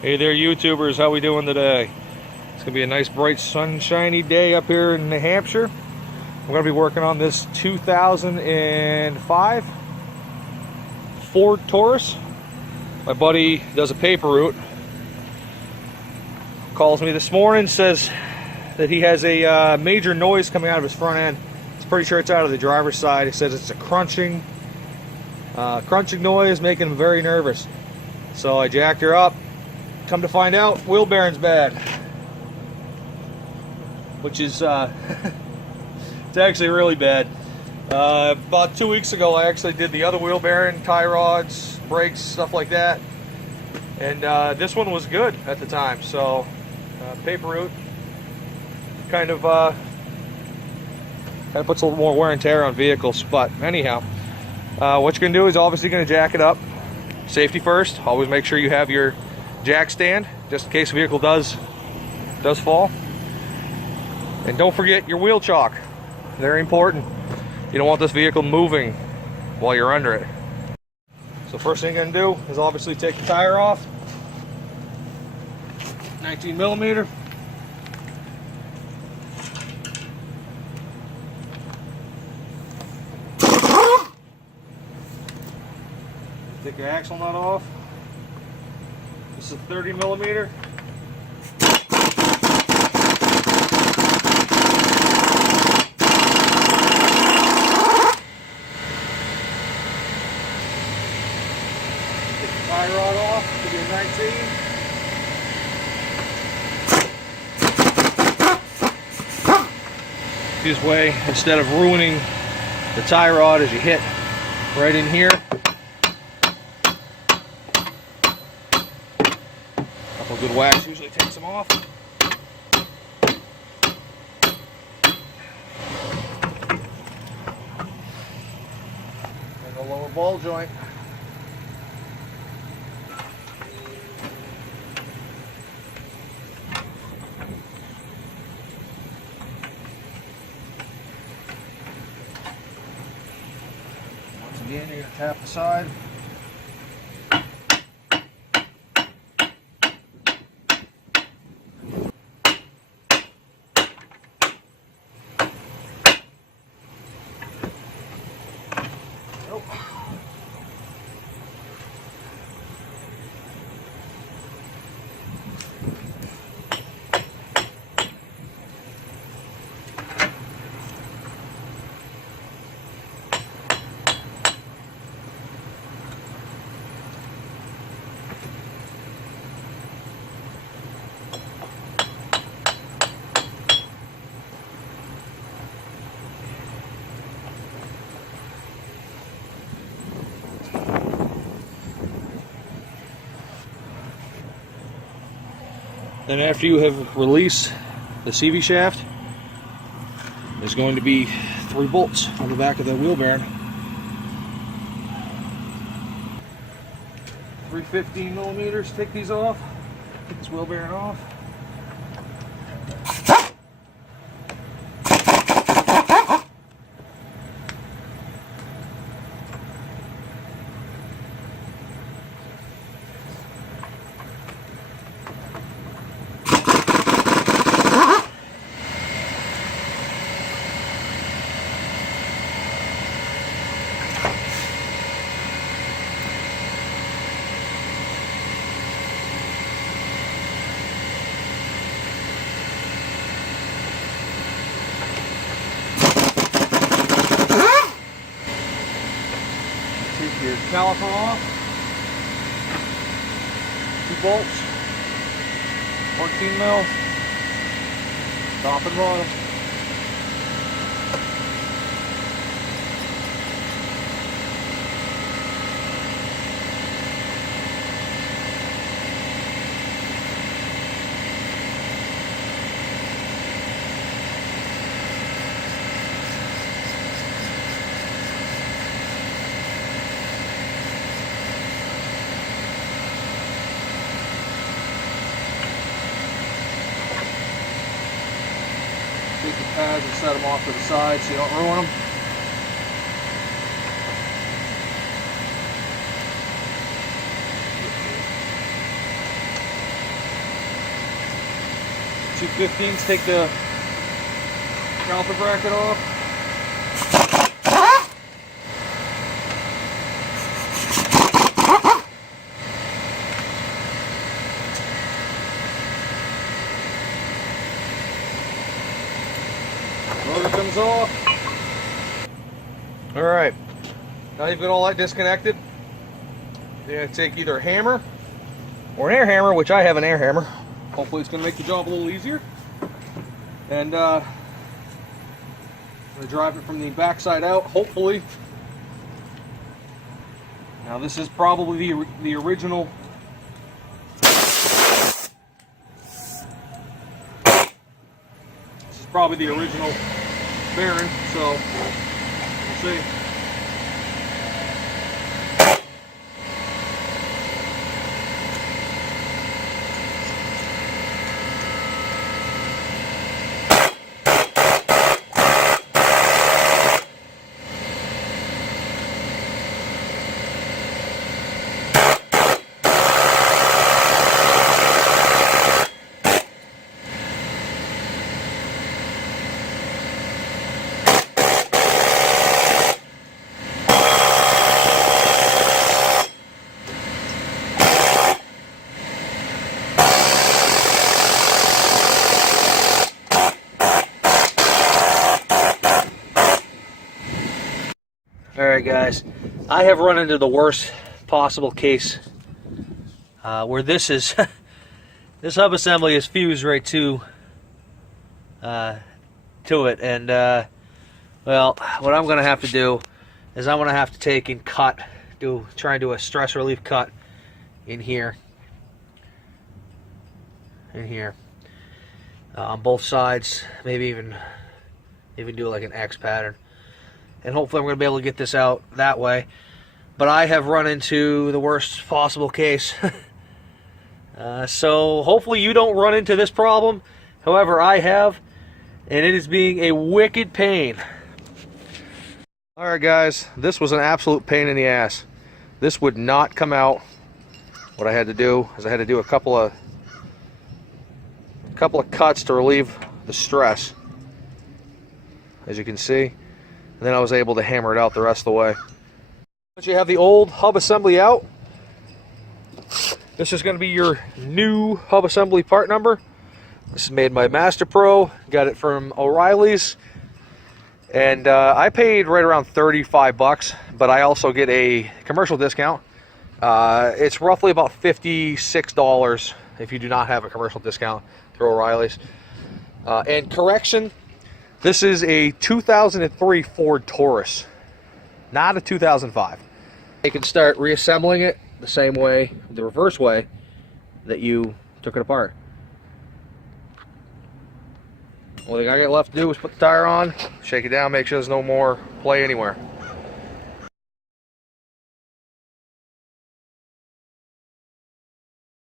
Hey there, YouTubers. How we doing today? It's gonna be a nice, bright, sunshiny day up here in New Hampshire. We're gonna be working on this 2005 Ford Taurus. My buddy does a paper route. Calls me this morning, says that he has a major noise coming out of his front end. He's pretty sure it's out of the driver's side. He says it's a crunching noise, making him very nervous. So I jacked her up. Come to find out, wheel bearing's bad, which is it's actually really bad. About 2 weeks ago, I actually did the other wheel bearing, tie rods, brakes, stuff like that, and this one was good at the time. So paper route kind of puts a little more wear and tear on vehicles. But anyhow, what you're gonna do is obviously gonna jack it up. Safety first. Always make sure you have your jack stand just in case the vehicle does fall. And don't forget your wheel chock. Very important. You don't want this vehicle moving while you're under it. So first thing you're gonna do is obviously take the tire off. 19 millimeter. Take the axle nut off. This is 30 millimeter. Take the tie rod off, give you a 19. This way, instead of ruining the tie rod as you hit right in here, a good wax usually takes them off. And the lower ball joint. Once again, you're going to tap the side. Then after you have released the CV shaft, there's going to be 3 bolts on the back of the wheel bearing. 315 millimeters, take these off, take this wheel bearing off. Take your caliper off. 2 bolts. 14 mil. Top and bottom. Take the pads and set them off to the side so you don't ruin them. 215s take the caliper bracket off. Motor comes off. Alright, now you've got all that disconnected. You're going to take either a hammer or an air hammer, which I have an air hammer. Hopefully it's going to make the job a little easier. And I'm going to drive it from the back side out, hopefully. Now this is probably the original. This is probably the original bearing, so we'll see. Alright guys, I have run into the worst possible case where this is this hub assembly is fused right to it, and well, what I'm gonna have to do is I'm gonna have to take and try and do a stress relief cut in here on both sides, maybe even do like an X pattern. And hopefully I'm going to be able to get this out that way. But I have run into the worst possible case. So hopefully you don't run into this problem. However, I have. And it is being a wicked pain. Alright guys, this was an absolute pain in the ass. This would not come out. What I had to do is I had to do a couple of cuts to relieve the stress. As you can see. And then I was able to hammer it out the rest of the way. Once you have the old hub assembly out, this is going to be your new hub assembly part number. This is made by Master Pro. Got it from O'Reilly's. And I paid right around 35 bucks, but I also get a commercial discount. It's roughly about $56 if you do not have a commercial discount through O'Reilly's. And correction, this is a 2003 Ford Taurus, not a 2005. You can start reassembling it the same way, the reverse way that you took it apart. All I got left to do is put the tire on, shake it down, make sure there's no more play anywhere.